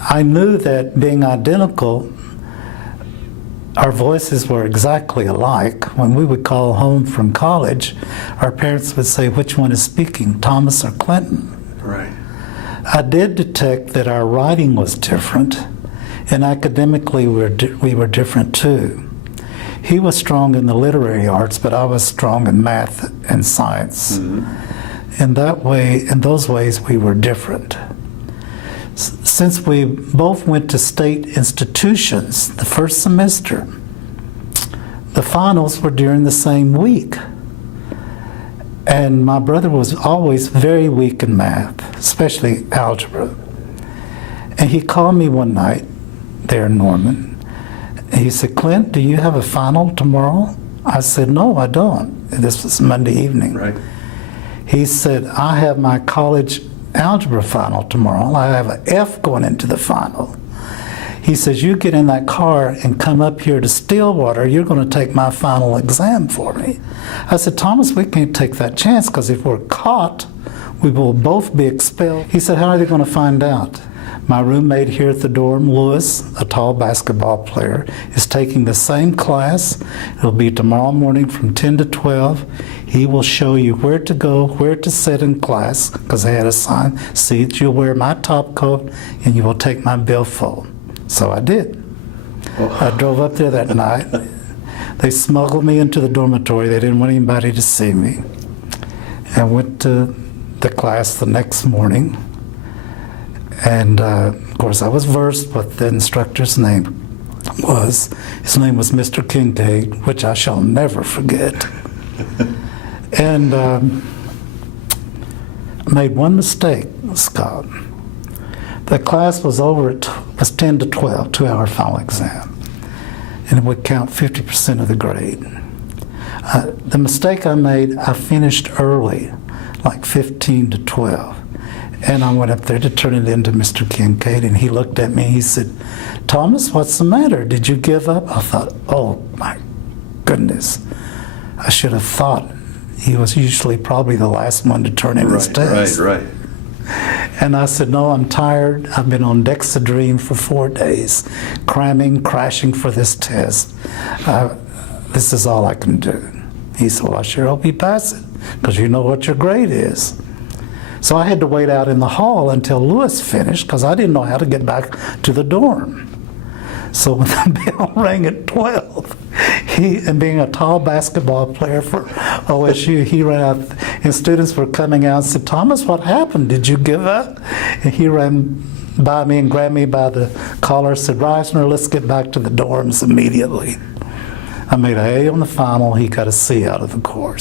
I knew that being identical, our voices were exactly alike. When we would call home from college, our parents would say, which one is speaking, Thomas or Clinton? Right. I did detect that our writing was different, and academically we were different too. He was strong in the literary arts, but I was strong in math and science. Mm-hmm. In those ways, we were different. Since we both went to state institutions the first semester, the finals were during the same week. And my brother was always very weak in math, especially algebra. And he called me one night there in Norman, and he said, Clint, do you have a final tomorrow? I said, no, I don't. This was Monday evening. Right. He said, I have my college algebra final tomorrow. I have an F going into the final. He says, you get in that car and come up here to Stillwater. You're going to take my final exam for me. I said, Thomas, we can't take that chance because if we're caught, we will both be expelled. He said, how are they going to find out? My roommate here at the dorm, Lewis, a tall basketball player, is taking the same class. It'll be tomorrow morning from 10 to 12. He will show you where to go, where to sit in class, because they had assigned seats. You'll wear my top coat, and you will take my billfold. So I did. Oh. I drove up there that night. They smuggled me into the dormitory. They didn't want anybody to see me. And went to the class the next morning. And of course, I was versed what the instructor's name was. His name was Mr. Kincaid, which I shall never forget. And I made one mistake, Scott. The class was over, was 10 to 12, 2-hour final exam. And it would count 50% of the grade. The mistake I made, I finished early, like 15 to 12. And I went up there to turn it into Mr. Kincaid, and he looked at me, he said, Thomas, what's the matter? Did you give up? I thought, oh my goodness. I should have thought he was usually probably the last one to turn in his test. Right. And I said, no, I'm tired. I've been on Dexedrine for 4 days, cramming, crashing for this test. This is all I can do. He said, well, I sure hope you pass it, because you know what your grade is. So I had to wait out in the hall until Lewis finished, because I didn't know how to get back to the dorm. So when the bell rang at 12, and being a tall basketball player for OSU, he ran out, and students were coming out and said, Thomas, what happened? Did you give up? And he ran by me and grabbed me by the collar and said, Risner, let's get back to the dorms immediately. I made an A on the final. He got a C out of the course.